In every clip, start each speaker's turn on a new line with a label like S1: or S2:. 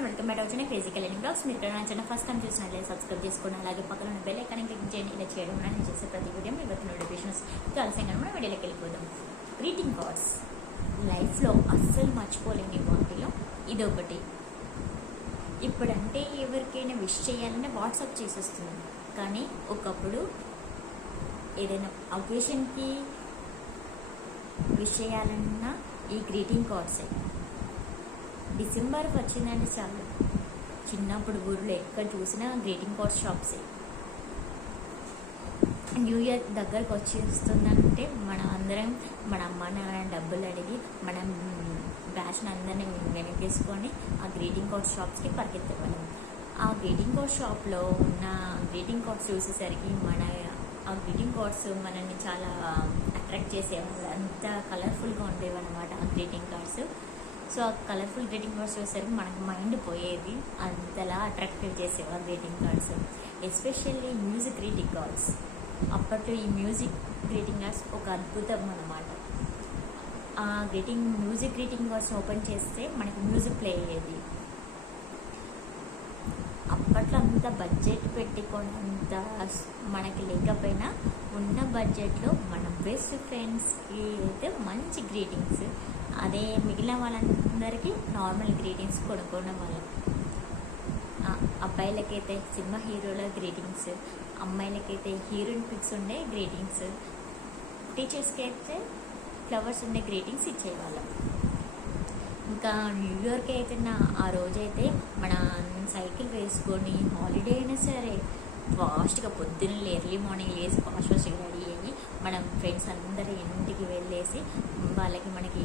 S1: One welcome back వచ్చిన physical and blogs మీరు ఇక్కడ నచ్చిన ఫస్ట్ టైం చూసినట్లయితే సబ్స్క్రైబ్ చేసుకోండి అలాగే పక్కన ఉన్న బెల్ ఐకాన్ క్లిక్ చేయండి. ఇలా చేయడం వల్ల నేను చేసే ప్రతి వీడియో మీ వరకు నోటిఫికేషన్స్ కలిసి మనం వీడియోలోకి వెళ్ళిపోదాం. గ్రీటింగ్ కార్డ్స్ లైఫ్లో అస్సలు మర్చిపోలేని వాటిలో ఇది ఒకటి ఇప్పుడంటే ఎవరికైనా విష్ చేయాలంటే వాట్సాప్ చేసేస్తుంది. కానీ ఒకప్పుడు ఏదైనా అకేషన్కి విష్ చేయాలన్నా ఈ గ్రీటింగ్ కార్డ్సే డిసెంబర్ వచ్చిందని చాలు. చిన్నప్పుడు ఊర్లో ఎక్కడ చూసినా గ్రీటింగ్ కార్డ్ షాప్సే. న్యూ ఇయర్ దగ్గరకు వచ్చేస్తుందంటే మన అందరం మన అమ్మ నాన్న డబ్బులు అడిగి మనం బ్యాచ్ని అందరినీ వెనకేసుకొని ఆ గ్రీటింగ్ కార్డ్ షాప్స్కి పరిగెత్తేవాళ్ళం ఆ గ్రీటింగ్ కార్డ్ షాప్లో ఉన్న గ్రీటింగ్ కార్డ్స్ చూసేసరికి మన ఆ గ్రీటింగ్ కార్డ్స్ మనల్ని చాలా అట్రాక్ట్ చేసేవాళ్ళు అంత కలర్ఫుల్గా ఉండేవి అనమాట ఆ గ్రీటింగ్ కార్డ్స్. సో ఆ కలర్ఫుల్ గ్రీటింగ్ కార్డ్స్ చూసేసరికి మనకు మైండ్ పోయేది. అంతలా అట్రాక్టివ్ చేసేవారు greeting cards especially music greeting cards అప్పట్లో ఈ మ్యూజిక్ గ్రీటింగ్ కార్డ్స్ ఒక అద్భుతం అన్నమాట. ఆ greeting music greeting cards open చేస్తే మనకి మ్యూజిక్ ప్లే అయ్యేది. అప్పట్లో అంత బడ్జెట్ పెట్టుకున్నంత మనకి లేకపోయినా ఉన్న బడ్జెట్లో మన బెస్ట్ ఫ్రెండ్స్కి అయితే మంచి గ్రీటింగ్స్ అదే మిగిలిన వాళ్ళందరికీ నార్మల్ గ్రీటింగ్స్ కొనుక్కోవడం వాళ్ళం అబ్బాయిలకైతే సినిమా హీరోల గ్రీటింగ్స్ అమ్మాయిలకైతే హీరోయిన్ పిక్స్ ఉండే గ్రీటింగ్స్ టీచర్స్కి అయితే ఫ్లవర్స్ ఉండే గ్రీటింగ్స్ ఇచ్చేవాళ్ళం. ఇంకా న్యూ ఇయర్కి అయితే నా ఆ రోజైతే మన సైకిల్ వేసుకొని హాలిడే అయినా సరే ఫాస్ట్గా పొద్దున్న ఎర్లీ మార్నింగ్ లేసి ఫాస్ట్ ఫాస్ట్గా రెడీ మనం ఫ్రెండ్స్ అందరి ఇంటికి వెళ్ళేసి వాళ్ళకి మనకి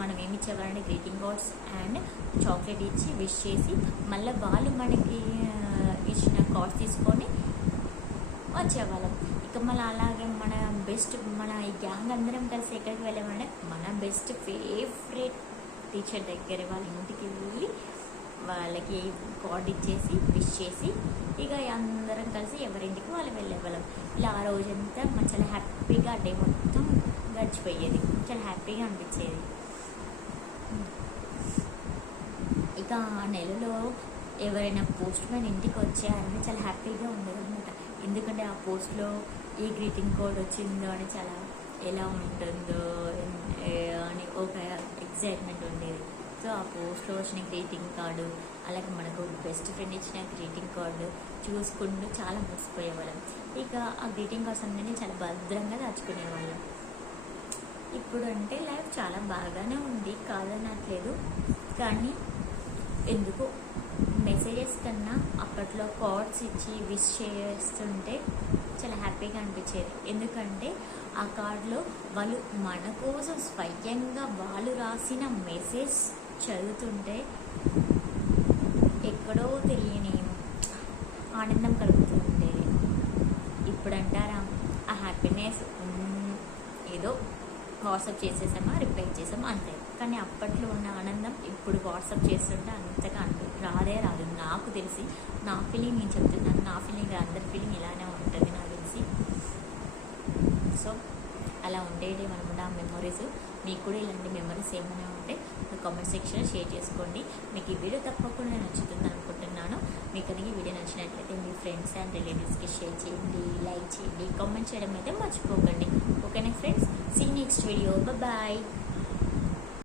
S1: మనం ఏమి ఇచ్చేవారంటే గ్రీటింగ్ కార్డ్స్ అండ్ చాక్లెట్ ఇచ్చి విష్ చేసి మళ్ళీ వాళ్ళు మనకి ఇచ్చిన కార్డ్స్ తీసుకొని వచ్చేవాళ్ళం. ఇక మళ్ళీ అలాగే మన బెస్ట్ మన ఈ గ్యాంగ్ అందరం కలిసి ఎక్కడికి వెళ్ళామంటే మన బెస్ట్ ఫేవరెట్ టీచర్ దగ్గర వాళ్ళ ఇంటికి వెళ్ళి వాళ్ళకి కార్డ్ ఇచ్చేసి విష్ చేసి ఇక అందరం కలిసి ఎవరింటికి వాళ్ళు వెళ్ళేవాళ్ళం. ఇలా ఆ రోజంతా మన చాలా హ్యాపీగా డే మొత్తం గడిచిపోయేది. చాలా హ్యాపీగా అనిపించేది. ఇక ఆ నెలలో ఎవరైనా పోస్ట్ మ్యాన్ ఇంటికి వచ్చారంటే చాలా హ్యాపీగా ఉండదనమాట ఎందుకంటే ఆ పోస్ట్లో ఈ గ్రీటింగ్ కోడ్ వచ్చిందో అని చాలా ఎలా ఉంటుందో అని ఒక ఎక్సైట్మెంట్ ఉండేది. సో ఆ పోస్ట్లో వచ్చిన గ్రీటింగ్ కార్డు అలాగే మనకు బెస్ట్ ఫ్రెండ్ ఇచ్చిన గ్రీటింగ్ కార్డు చూసుకుంటూ చాలా మురిసిపోయేవాళ్ళం. ఇక ఆ గ్రీటింగ్ కార్డ్స్ అందరినీ చాలా భద్రంగా దాచుకునేవాళ్ళం. ఇప్పుడు అంటే లైఫ్ చాలా బాగానే ఉంది కాదనట్లేదు కానీ ఎందుకు? మెసేజెస్ కన్నా అప్పట్లో కార్డ్స్ ఇచ్చి విష్ చేస్తుంటే చాలా హ్యాపీగా అనిపించేది. ఎందుకంటే ఆ కార్డులో వాళ్ళు మన కోసం స్వయంగా వాళ్ళు రాసిన మెసేజ్ చదువుతుంటే ఎక్కడో తెలియని ఆనందం కలుగుతుండేది ఇప్పుడు అంటారా ఆ హ్యాపీనెస్ ఏదో వాట్సాప్ చేసేసామా రిప్లై చేసామా అంతే. కానీ అప్పట్లో ఉన్న ఆనందం ఇప్పుడు వాట్సాప్ చేస్తుంటే అంతగా అంటు రాదే రాదు. నాకు తెలిసి నా ఫీలింగ్ నేను చెప్తున్నాను నా ఫీలింగ్ అందరి ఫీలింగ్ ఇలానే ఉంటుంది నాకు తెలిసి. సో అలా ఉండేది అనమాట ఆ మెమొరీస్ మీకు కూడా ఇలాంటి మెమరీస్ ఏమైనా ఉంటే కామెంట్ సెక్షన్లో షేర్ చేసుకోండి. మీకు ఈ వీడియో తప్పకుండా నచ్చుతుంది అనుకుంటున్నాను. మీకు కనుక ఈ వీడియో నచ్చినట్లయితే మీ ఫ్రెండ్స్ అండ్ రిలేటివ్స్కి షేర్ చేయండి లైక్ చేయండి కామెంట్ చేయడం అయితే మర్చిపోకండి. ఓకేనా friends see next video bye